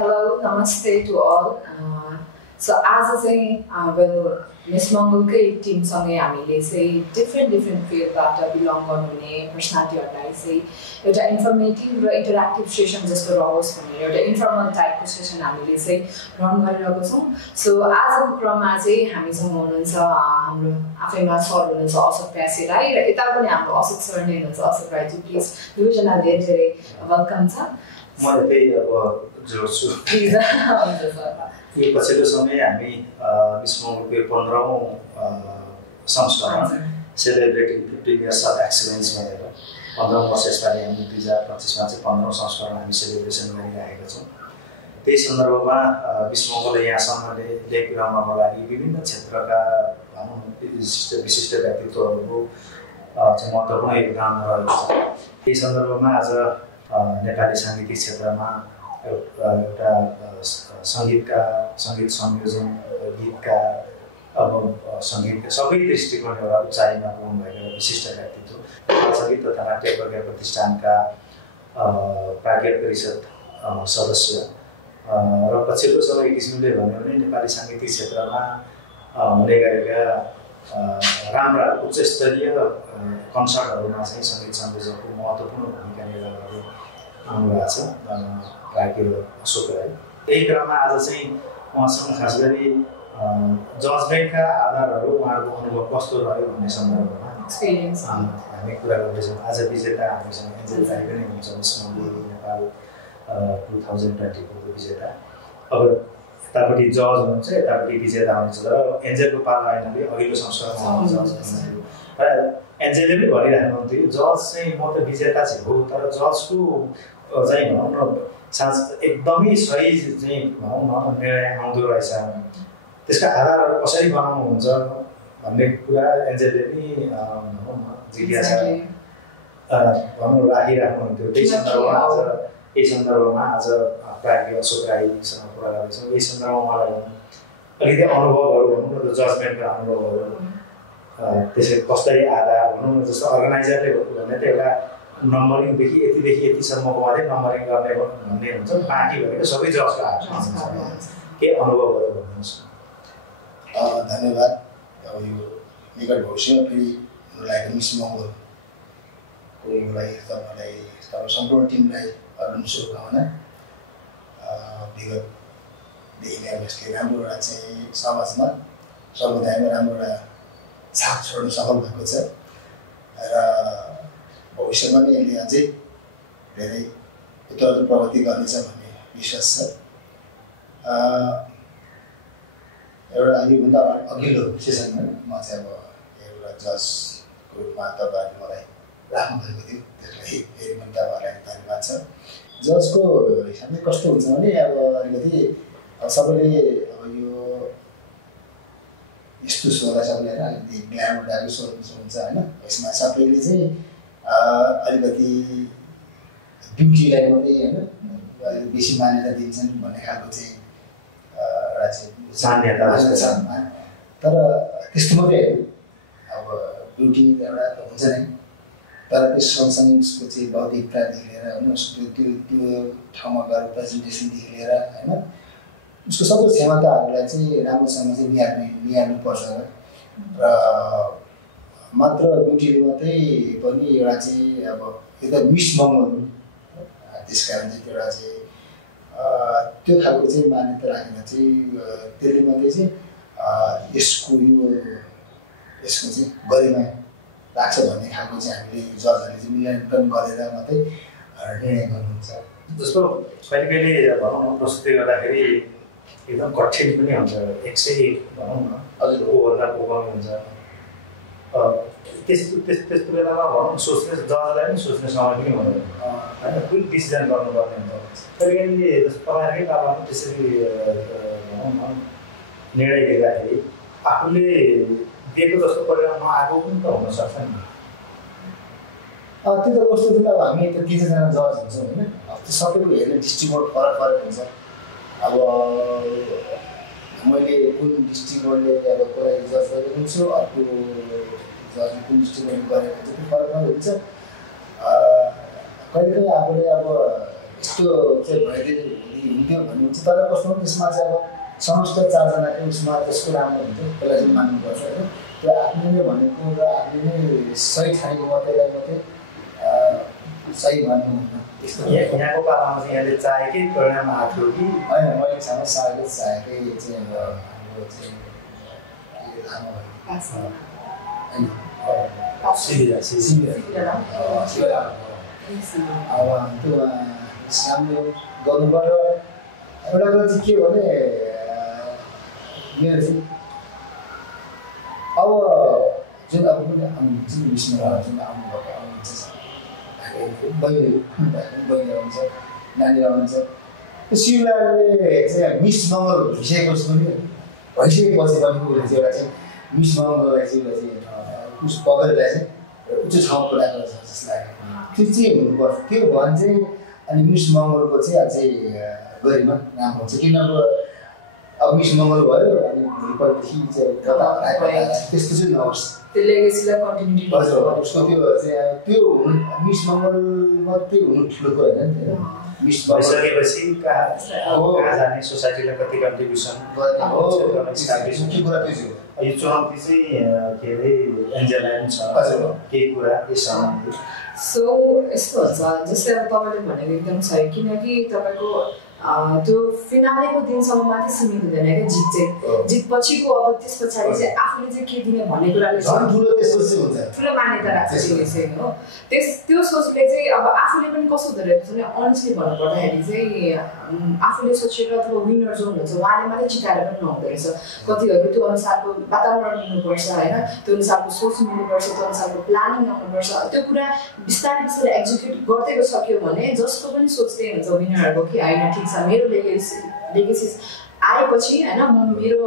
Hello, namaste to all. So आज चाहिँ well miss मङ्गलकै टिमसँगै हामीले चाहिँ डिफ्रेन्ट फिल्डबाट बिलङ गर्नुहुने पर्सनालिटीहरूलाई चाहिँ एउटा इन्फर्मेटिभ र इन्टरेक्टिभ सेसन जस्तो रहोस् भनेर एउटा इन्फर्मल टाइपको सेसन हामीले चाहिँ रन गरिरहेको छौँ। सो आजको क्रममा चाहिँ हामीसँग हुनुहुन्छ हाम्रो आफैमा सर हुनुहुन्छ अशोक प्यासे राई र यता पनि हाम्रो अशोक सर नै हुनुहुन्छ अशोक राईजी। प्लिज दुवैजना धेरै धेरै वेलकम छ। म त्यही अब जोड्छु। यो पछिल्लो समय हामी मिस मङ्गलको 15औँ संस्करण सेलिब्रेटिङ 15 इयर्स अफ एक्सलेन्स भनेर 15औँ वर्ष यसपालि हामी 2025मा चाहिँ 15औँ संस्करण हामी सेलिब्रेसन गरिरहेका छौँ। त्यही सन्दर्भमा मिस मङ्गलले यहाँसम्म ल्याइपुर्याउनको लागि विभिन्न क्षेत्रका भनौँ विशिष्ट व्यक्तित्वहरूको चाहिँ महत्त्वपूर्ण योगदान रहेको छ। त्यही सन्दर्भमा आज नेपाली साङ्गीतिक क्षेत्रमा एउटा सङ्गीत संयोजन गीतकार अब सङ्गीत सबै दृष्टिकोण एउटा उचाइमा पुग्नु भएको विशिष्ट व्यक्तित्व सङ्गीत तथा नाट्य प्रज्ञा प्रतिष्ठानका प्राज्ञ परिषद सदस्य र पछिल्लो समय किसिमले भन्यो भने नेपाली साङ्गीतिक क्षेत्रमा हुने गरेका राम्रा उच्चस्तरीय कन्सर्टहरूमा चाहिँ सङ्गीत संयोजकको महत्त्वपूर्ण भूमिका निर्वाह गर्दै आउनुभएको छ प्राज्ञ अशोक राई। यही क्रममा आज चाहिँ उहाँसँग खास गरी जजमेन्टका आधारहरू उहाँहरूको अनुभव कस्तो रह्यो भन्ने सन्दर्भमा हामी कुरा गर्दैछौँ। आज विजेता हामीसँग एन्जेल राई पनि हुनुहुन्छ मिस मङ्गल नेपाल 2024 को विजेता। अब यतापट्टि जज हुनुहुन्छ यतापट्टि विजेता हुनुहुन्छ र एन्जेलको पालो आएनले अघिल्लो संस्करणमा जज र एन्जेलले पनि भनिराख्नुहुन्थ्यो जज चाहिँ म त विजेता चाहिँ हो तर जजको चाहिँ भनौँ न साँच एकदमै सही चाहिँ भनौँ न निर्णय आउँदो रहेछ त्यसका आधारहरू कसरी बनाउनुहुन्छ भन्ने कुरा एन्जेलले पनि भनौँ न जिज्ञासा भनौँ राखिराख्नुहुन्थ्यो। त्यही सन्दर्भमा आज प्राज्ञ अशोक राईसँग कुरा गर्दैछौँ। यही सन्दर्भमा उहाँलाई अलिकति अनुभवहरू भनौँ न जजमेन्टका अनुभवहरू त्यसै कसरी आधार भनौँ न जस्तो अर्गनाइजरले भने त एउटा नम्बरिङदेखि यतिदेखि यतिसम्मको मात्रै नम्बरिङ गर्ने भन्ने हुन्छ बाँकी भनेको सबै जजको हातमा हुन्छ। के अनुभवहरू भन्नुहोस्। धन्यवाद। अब यो निकट भविष्यमा फेरि लागेको मिस मङ्गलको लागि तपाईँलाई सम्पूर्ण टिमलाई अरूण शुभकामना। विगतदेखि नै अब यसले राम्रो एउटा चाहिँ समाजमा समुदायमा राम्रो एउटा छाप छोड्न सफल भएको छ र भविष्यमा नै यसले अझै धेरै उत्तरोत्तर प्रगति गर्नेछ भन्ने विश्वास छ। एउटा योभन्दा अघिल्लो सेसनमा म चाहिँ अब एउटा जजको रूपमा तपाईँहरूले मलाई राख्नुभएको थियो त्यसलाई फेरि पनि तपाईँहरूलाई धन्यवाद छ। जजको हिसाबले कस्तो हुन्छ भने अब अलिकति सबैले अब यो यस्तो सोधा सबैले होइन अलिकति ग्ल्यामर टाइपको सोध्नु हुन्छ होइन यसमा सबैले चाहिँ अलिकति ब्युटीलाई मात्रै होइन अलिक बेसी मान्यता दिन्छन् भन्ने खालको चाहिँ एउटा चाहिँ तर त्यस्तो मात्रै होइन अब ब्युटी एउटा त हुन्छ नै तर त्यस सँगसँगै उसको चाहिँ बौद्धिकतादेखि लिएर होइन उसको त्यो ठाउँमा गएर प्रेजेन्टेसनदेखि लिएर होइन उसको सबै क्षमताहरूलाई चाहिँ राम्रोसँग चाहिँ निहाल्नुपर्छ र मात्र ब्युटीले मात्रै पनि एउटा चाहिँ अब यो त मिस मङ्गल त्यस कारण चाहिँ एउटा चाहिँ त्यो खालको चाहिँ मान्यता राखेर चाहिँ त्यसले मात्रै चाहिँ यसको चाहिँ गरिमा राख्छ भन्ने खालको चाहिँ हामीले जजहरूले चाहिँ मूल्याङ्कन गरेर मात्रै निर्णय गर्नुहुन्छ। जस्तो कहिले भनौँ न प्रस्तुति गर्दाखेरि एकदम कठिन पनि हुन्छ 101 भनौँ न अझै ओभरदा ओभर हुन्छ त्यस्तो बेलामा भनौँ सोच्ने जजलाई पनि सोच्ने समय पनि हुँदैन होइन क्विक डिसिजन गर्नुपर्ने हुन्छ। कहिले जस्तो तपाईँहरूकै पालामा त्यसरी भनौँ न निर्णय लिँदाखेरि आफूले दिएको जस्तो परिणाम नआएको पनि त हुनसक्छ नि। त्यो त कस्तो थियो अब हामी त 30जना जज हुन्छौँ होइन त्यो सबैको हेर्ने दृष्टिकोण फरक हुन्छ। अब मैले कुन दृष्टिकोणले अब कसलाई जज गरेको हुन्छु अर्को जजले कुन दृष्टिकोणले गरेको हुन्छ त्यो फरक हुन्छ। कहिलेकाहीँ आफूले अब यस्तो चाहिँ भइदियो यदि हुन्थ्यो भने चाहिँ तर कस्तो हो त्यसमा चाहिँ अब समस्त 4 जनाको उसमा जसको राम्रो हुन्थ्यो त्यसलाई चाहिँ मान्नुपर्छ होइन त्यो आफूले भनेको र आफूले नै सही ठानेको मात्रै सही भन्नु यहाँको पालामा चाहिँ यहाँले चाहेकै परिणाम आएको थियो कि होइन मैले सानो सालले चाहेकै चाहिँ हाम्रो चाहिँ अब त्यो राम्रो गर्नु पर्यो एउटा कुरा चाहिँ के भने मेरो चाहिँ अब जुन अब जुन विषयमा जुन आउनुभएको बहिनी आउँछ नानी आउँछ त्यो शिवलालले चाहिँ मिस मङ्गल भइसकेपछि पनि उसले चाहिँ एउटा चाहिँ मिस मङ्गललाई चाहिँ उसले चाहिँ उस पकडेलाई चाहिँ उच्च ठाउँ पुऱ्याएको छ जस्तो लाग्यो त्यो चाहिँ हुनुपर्छ त्यो भने चाहिँ अनि मिस मङ्गलको चाहिँ अझै गरिमा राम्रो हुन्छ किनभने अब मिस मङ्गल भयो अनि भोलिपल्टदेखि चाहिँ कता त्यस्तो चाहिँ नहोस् त्यो लेगेसीलाई कन्टिन्युटी हजुर उसको त्यो मिस मङ्गल मात्रै हुनु ठुलो कुरा होइन नि त मिस भइसकेपछि कहाँ जाने सोसाइटीलाई कति कन्ट्रिब्युसन के कुरा त्यो यो चुनौती चाहिँ के अरे एन्जेललाई पनि छ केही कुरा यसमा सो यस्तो हुन्छ जस्तै अब तपाईँले भनेको एकदम सही किनकि तपाईँको त्यो फिनालेको दिनसम्म मात्रै सीमित हुँदैन क्या जित चाहिँ जित पछिको अब त्यस पछाडि चाहिँ आफूले चाहिँ के दिने भन्ने कुराले ठुलो मान्यता राख्छ त्यसले चाहिँ हो त्यो सोचले चाहिँ अब आफूले पनि कस्तो हुँदो रहेछ भने अनेस्टली भन्नुपर्दाखेरि चाहिँ आफूले सोचेर अथवा विनर जो हुनुहुन्छ उहाँले मात्रै जिताएर पनि नहुँदो रहेछ कतिहरू त्यो अनुसारको वातावरण मिल्नुपर्छ होइन त्यो अनुसारको सोच मिल्नुपर्छ त्यो अनुसारको प्लानिङ आउनुपर्छ त्यो कुरा बिस्तारै बिस्तारै एक्जिक्युट गर्दै सक्यो भने जसको पनि सोच त्यही हुन्छ विनरहरूको कि होइन ठिक छ मेरो लेगेसी आएपछि होइन म मेरो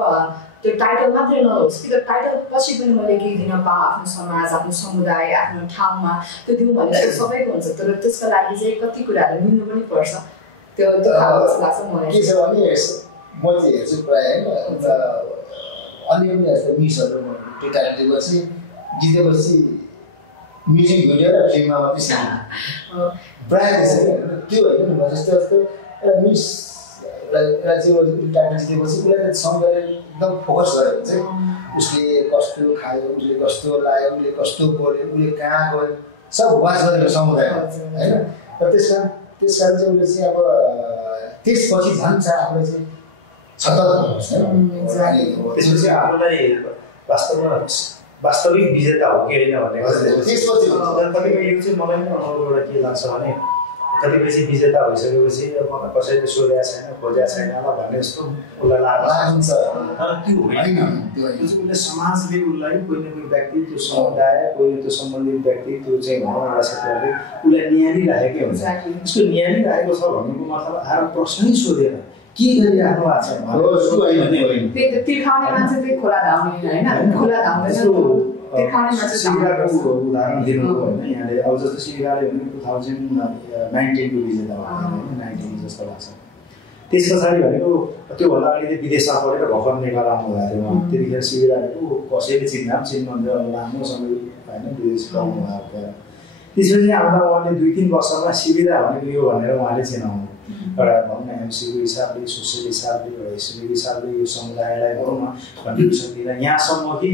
त्यो टाइटल मात्रै नहोस् कि त्यो टाइटल पछि पनि मैले केही दिन पाऊँ आफ्नो समाज आफ्नो समुदाय आफ्नो ठाउँमा त्यो दिउँ भन्ने सबैको हुन्छ तर त्यसको लागि चाहिँ कति कुराहरू मिल्नु पनि पर्छ त्यो खालको जस्तो लाग्छ मलाई के छ भने म चाहिँ हेर्छु प्रायः होइन अन्य पनि यस्तो मिसहरू त्यो टाइटल दिएपछि जितेपछि म्युजिक भिडियो र फिल्ममा मात्रै सानो प्रायः त्यो होइन म जस्तो एउटा मिस एउटा चाहिँ टाइटल जितेपछि उसलाई सँगले एकदम फोकस गऱ्यो भने चाहिँ उसले कस्तो खायो उसले कस्तो लाग्यो उसले कस्तो बोल्यो उसले कहाँ गयो सब वाच गरेर समुदाय होइन र त्यसकारण चाहिँ उसले चाहिँ अब त्यसपछि झन् चाहिँ आफूले चाहिँ त्यसपछि आफूलाई वास्तवमा वास्तविक विजेता हो कि होइन भन्ने त्यसपछि तपाईँको यो चाहिँ मलाई पनि एउटा के लाग्छ भने कतिपय चाहिँ विजेता भइसकेपछि मलाई कसैले सोधेको छैन खोजेको छैन होला भन्ने जस्तो उसलाई लाग्छ तर त्यो होइन त्यो चाहिँ उसले समाजले उसलाई कोही न कोही व्यक्ति त्यो समुदाय कोही त्यो सम्बन्धित व्यक्ति त्यो चाहिँ भनौँ एउटा क्षेत्रले उसलाई निहालिराखेकै हुन्छ उसको निहालिरहेको छ भन्नुको मतलब आएर प्रश्नै सोधेर के गरिराख्नु भएको छ तिर्खाउने मान्छे चाहिँ खोला धाउने होइन खोला धाउँदैन उदाहरण दिनु होइन यहाँले अब जस्तो सिरियाले भने 2019 को विजेता भएको 19 जस्तो लाग्छ त्यस पछाडि भनेको त्योभन्दा अगाडि चाहिँ विदेशमा पढेर भर्खर नेपाल आउनुभएको थियो त्यतिखेर सिरियाको कसैले चिन्नुहुन्थ्यो लामो समय होइन विदेश आउनुभएको थियो त्यसपछि आउँदा उहाँले 2-3 वर्षमा शिविरा भनेको यो भनेर उहाँले चिनाउनु एउटा भनौँ न एमसीको हिसाबले सोसियल हिसाबले एउटा हिस्ट्रीको हिसाबले यो समुदायलाई भनौँ न कन्ट्रिब्युसन दिन यहाँसम्म कि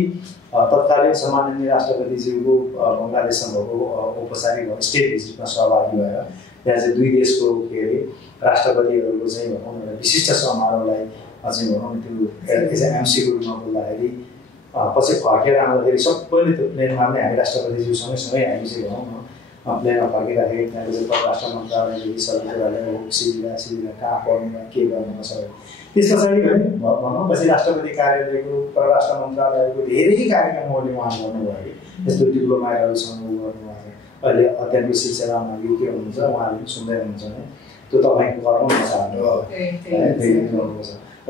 तत्कालीन सम्माननीय राष्ट्रपतिज्यूको बङ्गलादेशमा भएको औपचारिक स्टेट भिजिटमा सहभागी भएर त्यहाँ चाहिँ 2 देशको के अरे राष्ट्रपतिहरूको चाहिँ भनौँ न विशिष्ट समारोहलाई चाहिँ भनौँ न त्यो एमसीको रूपमा बोल्दाखेरि पछि फर्केर आउँदाखेरि सबैले त्यो प्लेनमा नै हामी राष्ट्रपतिज्यूसँगै सँगै हामी चाहिँ भनौँ न प्लेनमा फर्किँदाखेरि त्यहाँको चाहिँ परराष्ट्र मन्त्रालयदेखि सबै कुराले सिविला कहाँ पढ्नु के गर्नु सबै त्यस पछाडि भने भनौँ पछि राष्ट्रपति कार्यालयको परराष्ट्र मन्त्रालयको धेरै कार्यक्रमहरूले उहाँ गर्नुभयो कि यस्तो डिप्लोमाटहरूसँग गर्नुभएको अहिले अध्यात्मिक शिक्षामा युके हुनुहुन्छ उहाँले पनि सुन्दै हुनुहुन्छ भने त्यो तपाईँको गर्नु छ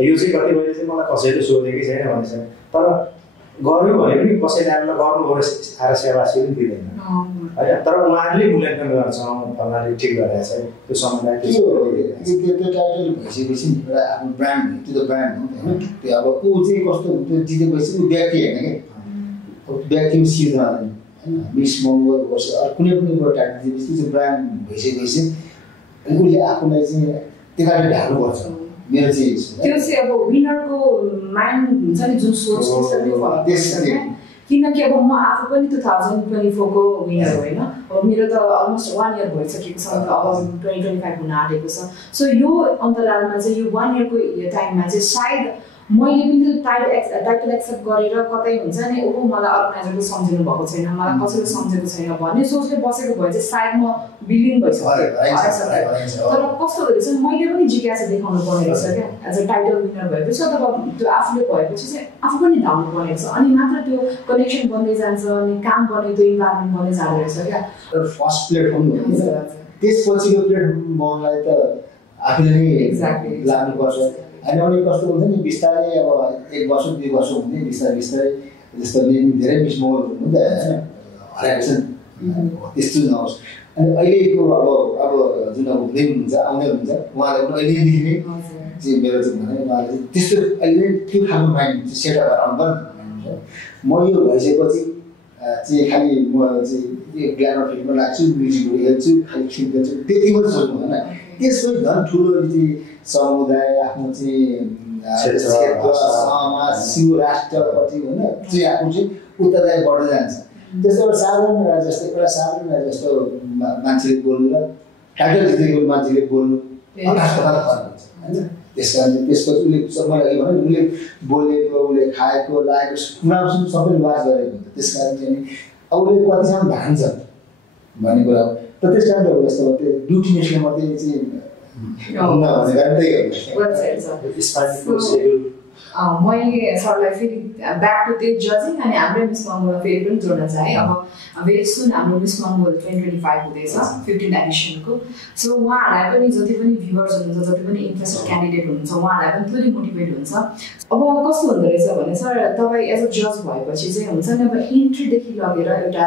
यो चाहिँ कतिपयले चाहिँ मलाई कसैले सोधेकै छैन भनेको छैन तर गर्यो भने पनि कसैले हामीलाई गर्नु आएर सेवासी पनि दिँदैन होइन तर उहाँहरूले मूल्याङ्कन गर्छ फलानाले ठिक गरेको छ त्यो समुदाय त्यो टाइटल भइसकेपछि एउटा आफ्नो ब्रान्ड त्यो त ब्रान्ड हो होइन त्यो अब ऊ चाहिँ कस्तो त्यो जितेपछि ऊ व्यक्ति होइन क्या व्यक्ति सिर्जना होइन मिस मङ्गल वर्ष कुनै पनि एउटा टाइटल जितेपछि त्यो चाहिँ ब्रान्ड भइसकेपछि उसले आफूलाई चाहिँ त्यो कारण ढाल्नुपर्छ मेरो चाहिँ त्यो चाहिँ अब विनरको माइन्ड हुन्छ नि जुन सोच त्यसरी किनकि अब म आफू पनि 2024 को विनर होइन अब मेरो त अलमोस्ट 1 इयर भइसकेको छ अब 2025 हुन आँटेको छ सो यो अन्तरालमा चाहिँ यो 1 इयरको टाइममा चाहिँ सायद मैले पनि त्यो टाइटल एक्सेप्ट गरेर कतै हुन्छ नि ओहो मलाई अर्गनाइजरले सम्झिनु भएको छैन मलाई कसैले सम्झेको छैन भन्ने सोचले बसेको भए चाहिँ सायद म बिलिङ भइसकेँ तर कस्तो रहेछ मैले पनि जिज्ञासा देखाउनु पर्ने रहेछ क्या एज अ टाइटल विनर भएपछि अथवा त्यो आफूले भएपछि चाहिँ आफू पनि धाउनु पर्ने रहेछ अनि मात्र त्यो कनेक्सन बन्दै जान्छ अनि काम गर्ने त्यो इन्भाइरोमेन्ट बन्दै जाँदो रहेछ क्या फर्स्ट प्लेटफर्म त्यसपछिको प्लेटफर्म बन्नलाई त आफूले नै लाग्नुपर्छ अनि अनि कस्तो हुन्छ नि बिस्तारै अब 1 वर्ष 2 वर्ष हुँदै बिस्तारै बिस्तारै जस्तो धेरै मिसमोल हुन्छ होइन हराएको छ त्यस्तो नहोस् अनि अहिलेको अब जुन अब हुँदै हुनुहुन्छ आउँदै हुनुहुन्छ उहाँलाई पनि अहिलेदेखि नै चाहिँ मेरो चाहिँ भने उहाँले चाहिँ त्यस्तो अहिले त्यो खालको माइन्ड चाहिँ सेटअप भएर आउनु म यो भइसकेपछि चाहिँ खालि म चाहिँ यो ग्ल्यामर फिल्डमा लाग्छु म्युजिकहरू हेर्छु खालि फिल्म गर्छु त्यति मात्रै सोच्नु होइन त्यसपछि झन् ठुलो चाहिँ समुदाय आफ्नो चाहिँ समाज सिउ राष्ट्रपति होइन चाहिँ आफ्नो चाहिँ उत्तरदायी बढ्दै जान्छ त्यस्तो एउटा साधारण जस्तो मान्छेले बोल्नु र टाइटल जितेको मान्छेले बोल्नु आकाश पाताल फरक हुन्छ होइन त्यस कारण त्यसपछि उसले मलाई भने उसले बोलेको उसले खाएको लागेको कुरामा सबैले वाच गरेको हुन्छ त्यस कारण चाहिँ अब उसले कतिसम्म धान्छ भन्ने कुरा हो र त्यस कारण यस्तो ड्युटिनेसले मात्रै चाहिँ मैले सरलाई फेरि ब्याक टु त्यो जजिङ अनि हाम्रो मिस मङ्गोल फेरि पनि जोड्न चाहेँ अब भेरी सुन हाम्रो मिस मङ्गोल 2025 हुँदैछ 15 एडिसनको सो उहाँहरूलाई पनि जति पनि भ्युवर्स हुनुहुन्छ जति पनि इन्ट्रेस्टेड क्यान्डिडेट हुनुहुन्छ उहाँहरूलाई पनि थोरै मोटिभेट हुन्छ अब कस्तो हुँदो रहेछ भने सर तपाईँ एज अ जज भएपछि चाहिँ हुन्छ नि अब इन्ट्रीदेखि लगेर एउटा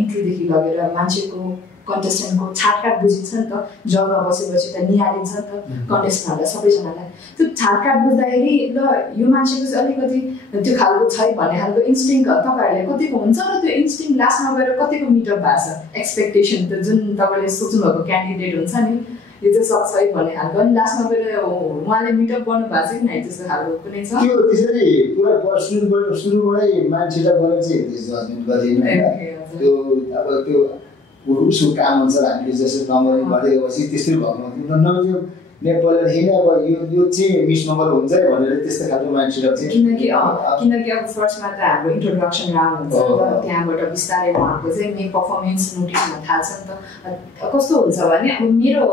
इन्ट्रीदेखि लगेर मान्छेको कन्टेस्टेन्टको छाटकाट बुझिन्छ नि त जग्गा बसेपछि त निहालिन्छ नि त कन्टेस्टेन्टहरूलाई सबैजनालाई त्यो छाटकाट बुझ्दाखेरि ल यो मान्छेको चाहिँ अलिकति त्यो खालको छै भन्ने खालको इन्स्टिङ तपाईँहरूले कतिको हुन्छ र त्यो इन्स्टिङ लास्टमा गएर कतिको मिटअप भएको छ एक्सपेक्टेसन त जुन तपाईँले सोच्नुभएको क्यान्डिडेट हुन्छ नि यो चाहिँ सक्छ है भन्ने खालको अनि लास्टमा गएर उहाँले मिटअप गर्नु भएको छ कि नै त्यस्तो खालको कुनै छ त्यो त्यसरी पुरा सुरुबाटै मान्छेलाई गएर चाहिँ जजमेन्ट गरिदिनु होइन त्यो अब त्यो उसको काम हुन्छ हामीले जसरी नम्बरिङ गर्दै गएपछि त्यस्तै भएको त्यो नेपालदेखि नै अब यो चाहिँ मिस नम्बर हुन्छ भनेर त्यस्तो खालको मान्छेहरू चाहिँ किनकि अब फर्स्टमा त हाम्रो इन्ट्रोडक्सन राउन्ड हुन्छ नि त त्यहाँबाट बिस्तारै उहाँको चाहिँ मेन पर्फर्मेन्स नोटिस हुन थाल्छ नि त कस्तो हुन्छ भने अब मेरो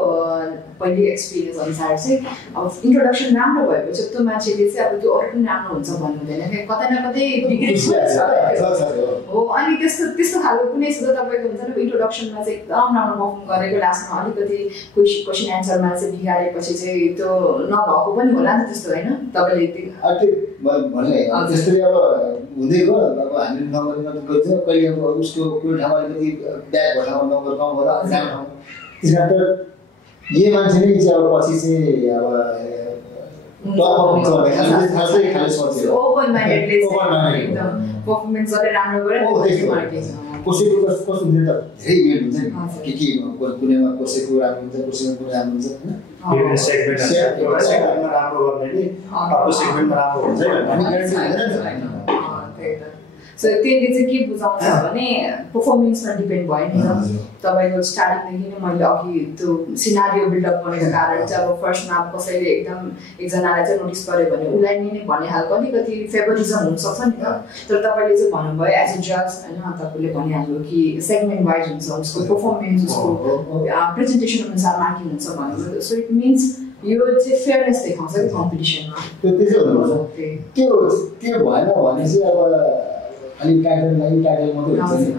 पहिले एक्सपिरियन्स अनुसार चाहिँ अब इन्ट्रोडक्सन राम्रो भएपछि त्यो मान्छेले चाहिँ अब त्यो अरू पनि राम्रो हुन्छ भन्नु हुँदैन क्या कतै न कतै बिग्रिन्छ हो अनि त्यस्तो खालको कुनै छ तपाईँको हुन्छ नि इन्ट्रोडक्सनमा चाहिँ एकदम राम्रो पर्फर्म गरेको लास्टमा अलिकति क्वेसन एन्सरमा चाहिँ बिगारेपछि चाहिँ त्यो नभएको पनि होला नि त्यस्तो होइन तपाईँले त्यस्तै अब हुँदै गयो अब हामीले नम्बर गइन्छ कहिले अब उसको कुनै ठाउँमा अलिकति ब्याग भएको ठाउँमा नम्बर कम होला राम्रो ठाउँमा त्यस कारण यही मान्छे नै चाहिँ अब पछि चाहिँ अब पर्फर्मेन्स गरेर राम्रो गरेर कसैको कस्तो हुन्छ त धेरै इभेन्ट हुन्छ नि के कुनैमा कसैको राम्रो हुन्छ कसैमा कुनै राम्रो हुन्छ होइन सेगमेन्टमा राम्रो गर्नेले अर्को सेगमेन्टमा राम्रो हुन्छ सो त्यसले चाहिँ के बुझाउँछ भने पर्फर्मेन्समा डिपेन्ड भयो नि त तपाईँको स्टार्टिङदेखि नै मैले अघि त्यो सिनारियो बिल्डअप गरेको कारण चाहिँ अब फर्स्टमा अब कसैले एकदम एकजनालाई चाहिँ नोटिस गर्यो भने उसलाई नै भन्ने खालको अलिकति फेभरिजम हुनसक्छ नि त तर तपाईँले चाहिँ भन्नुभयो एज अ जज होइन तपाईँले भनिहाल्नु कि सेगमेन्ट वाइज हुन्छ उसको पर्फर्मेन्स उसको प्रेजेन्टेसन अनुसार मार्किङ हुन्छ भन्नुभयो सो इट मिन्स यो चाहिँ फेयरनेस देखाउँछ कि कम्पिटिसनमा त्यो भएन भने चाहिँ अब अनि टाइटल मात्रै हुन्छ नि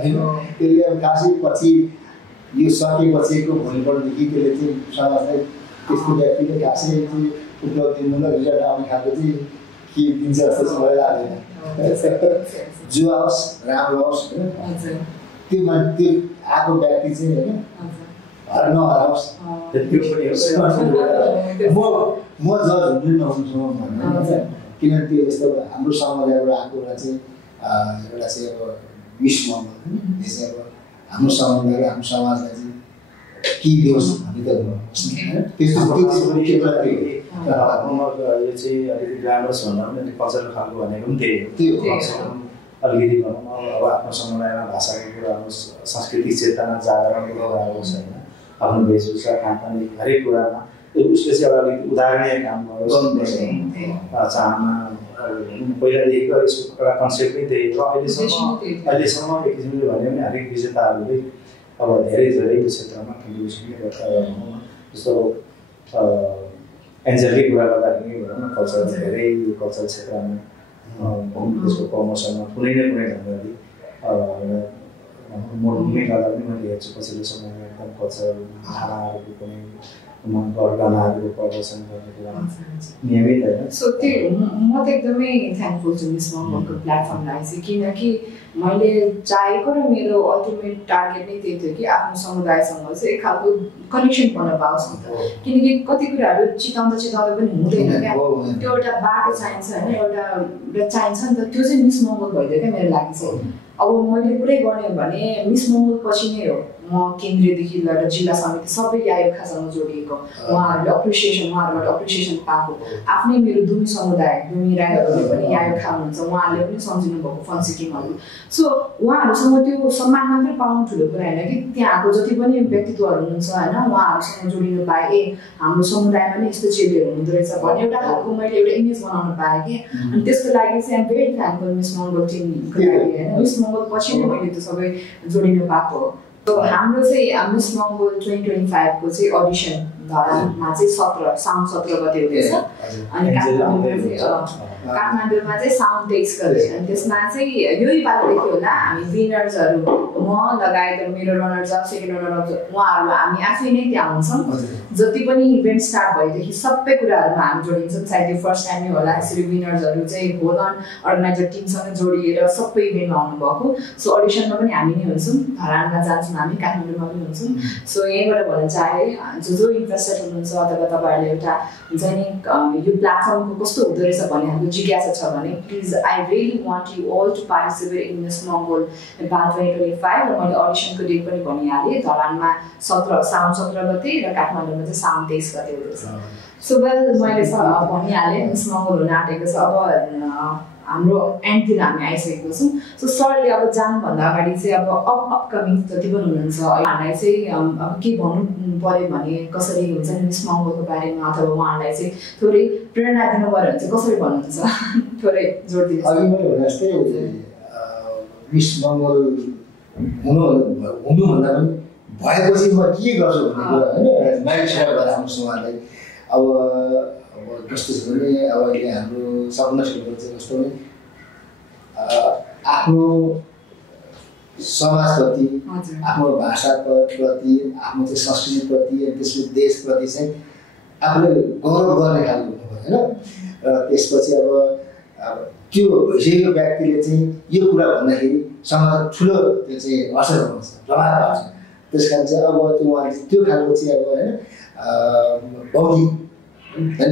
होइन त्यसले अब खासै पछि यो सकेपछिको भोलिपल्टदेखि त्यसले चाहिँ समाजलाई त्यस्तो व्यक्तिले खासै चाहिँ उपलब्धि दिनु र रिजल्ट आउने खालको चाहिँ के दिन्छ जस्तो चाहिँ मलाई लाग्दैन जो आओस् राम्रो आओस् होइन त्यो आएको व्यक्ति चाहिँ होइन नहराओस् म जज हुनु नहुन्छु भन्नु किनभने त्यो यस्तो हाम्रो समुदायबाट आएको एउटा चाहिँ अब मिस मङ्गल यो चाहिँ अब हाम्रो समुदाय हाम्रो समाजलाई चाहिँ के दियोस् हामी त यो चाहिँ अलिकति ग्रामर्स भन्दा पनि कल्चरल खालको भनेको पनि त्यही हो अलिकति भनौँ अब आफ्नो समुदायमा भाषाको कुराहरू सांस्कृतिक चेतना जागरणको कुराहरू छैन आफ्नो वेशभूषा खानपान हरेक कुरामा उसले चाहिँ एउटा अलिकति उदाहरणीय काम गरोस् चाहना पहिलादेखिको यसको एउटा कन्सेप्टै त्यही हो अहिलेसम्म एक किसिमले भन्यो भने हरेक विजेताहरूले अब धेरै यो क्षेत्रमा कन्ट्रिब्युसन जस्तो एन्जेलकै कुरा गर्दाखेरि भनौँ न कल्चर धेरै कल्चरल क्षेत्रमा त्यसको प्रमोसनमा कुनै न कुनै ढङ्गले मोडलिङ गर्दा पनि मैले हेर्छु पछिल्लो समयमा एकदम कल्चरल खानाहरूको कुनै गहनाहरूको प्रदर्शन गर्ने कुरा नियमित होइन सो त्यो म त एकदमै थ्याङ्कफुल छु मिस मङ्गलको प्लेटफर्मलाई चाहिँ किनकि मैले चाहेको र मेरो अल्टिमेट टार्गेट नै त्यही थियो कि आफ्नो समुदायसँग चाहिँ एक खालको कनेक्सन गर्न पाओस् नि त किनकि कति कुराहरू चिताउँदा पनि हुँदैन क्या त्यो एउटा बाटो चाहिन्छ होइन एउटा चाहिन्छ नि त त्यो चाहिँ मिस मङ्गल भइदियो क्या मेरो लागि चाहिँ अब मैले पुरै गर्ने भने मिस मङ्गल पछि नै हो म केन्द्रीयदेखि लिएर जिल्ला समिति सबै यायोखासँग जोडिएको उहाँहरूले उहाँहरूबाट अप्रिसिएसन पाएको आफ्नै मेरो दुमी समुदाय दुमी राईहरूले पनि यायोखा हुनुहुन्छ उहाँहरूले पनि सम्झिनु भएको फन्ड सिक्किमहरू सो उहाँहरूसँग त्यो सम्मान मात्रै पाउनु ठुलो कुरा होइन कि त्यहाँको जति पनि व्यक्तित्वहरू हुनुहुन्छ होइन उहाँहरूसँग जोडिनु पाएँ ए हाम्रो समुदायमा पनि यस्तो चेलीहरू हुँदो रहेछ भन्ने एउटा खालको मैले एउटा इमेज बनाउनु पाएँ कि अनि त्यसको लागि चाहिँ आइम भेरी थ्याङ्कफुल मिस मङ्गल टिमको लागि होइन मिस मङ्गल पछि नै मैले त्यो सबै जोडिनु पाएको हो हाम्रो चाहिँ मिस मङ्गल 2025 को चाहिँ अडिसन धरानमा चाहिँ साउन 17 गते हुँदैछ अनि काठमाडौँमा चाहिँ साउन 23 गते अनि त्यसमा चाहिँ यही पालिदेखि होला हामी विनर्सहरू म लगायत मेरो runners of second runner of उहाँहरू हामी आफै नै त्यहाँ हुन्छौँ जति पनि इभेन्ट स्टार्ट भएदेखि सबै कुराहरूमा हामी जोडिन्छौँ सायद यो फर्स्ट टाइम नै होला यसरी विनर्सहरू चाहिँ होल अन अर्गनाइजर टिमसँग जोडिएर सबै इभेन्टमा आउनुभएको सो अडिसनमा पनि हामी नै हुन्छौँ धरानमा जान्छौँ हामी काठमाडौँमा पनि हुन्छौँ सो यहीँबाट भन्न चाहे जो इन्ट्रेस्टेड हुनुहुन्छ अथवा तपाईँहरूले एउटा हुन्छ नि यो प्लेटफर्मको कस्तो हुँदो रहेछ भन्ने हाम्रो जिज्ञासा छ भने please I really want you all to participate in Miss Mangal Nepal 2025 र मैले अडिसनको डेट पनि भनिहालेँ धरानमा साउन 17 गते र काठमाडौँमा चाहिँ साउन 23 गते हुँदैछ सो वेल मैले भनिहालेँ मिस मङ्गल हुन आँटेको छ अब हाम्रो एन्डतिर हामी आइसकेको छौँ सो सरले अब जानुभन्दा अगाडि चाहिँ अब अपकमिङ जति पनि हुनुहुन्छ उहाँहरूलाई चाहिँ अब के भन्नु पऱ्यो भने कसरी हुन्छ नि मिस मङ्गलको बारेमा अथवा उहाँहरूलाई चाहिँ थोरै प्रेरणा दिनु पऱ्यो भने चाहिँ कसरी भन्नुहुन्छ थोरै जोड दिनु अघि मैले भने जस्तै मिस मङ्गल हुनुभन्दा पनि भएपछि म के गर्छु भन्ने कुरा होइन माइन्ड सेट गरेर आउँछु उहाँलाई अब कस्तो छ भने अब अहिले हाम्रो सपना क्षेत्र चाहिँ कस्तो भने आफ्नो समाजप्रति आफ्नो भाषाप्रति आफ्नो चाहिँ संस्कृतिप्रति अनि त्यसपछि देशप्रति चाहिँ आफूले गौरव गर्ने खालको हुनु पऱ्यो होइन र त्यसपछि अब त्यो भइसकेको व्यक्तिले चाहिँ यो कुरा भन्दाखेरि समाजमा ठुलो त्यो चाहिँ असर हुन्छ प्रभाव पार्छ त्यस कारण चाहिँ अब त्यो उहाँले त्यो खालको चाहिँ अब होइन बौद्धिक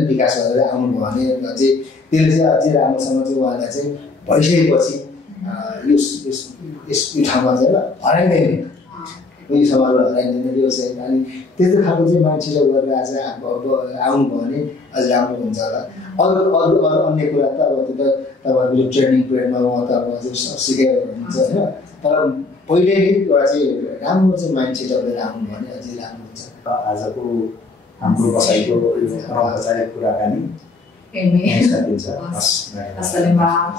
विकास गरेर आउनुभयो भने चाहिँ त्यसले चाहिँ अझै राम्रोसँग चाहिँ उहाँलाई चाहिँ भइसकेपछि यो ठाउँमा चाहिँ हराइँदैन उही समाजमा हराइँदैन त्यो चाहिँ अनि त्यस्तो खालको चाहिँ मान्छेले गरेर आज आउनुभयो भने अझ राम्रो हुन्छ होला अरू अन्य कुरा त अब त्यो त तपाईँहरूको यो ट्रेनिङ पिरियडमा उहाँ त अब सिकाएको हुन्छ होइन तर पहिले नै एउटा चाहिँ राम्रो चाहिँ माइन्ड सेटअपले आउनुभयो भने अझै राम्रो हुन्छ आजको हाम्रो बसाइको अनौपचारिक कुराकानी धन्यवाद।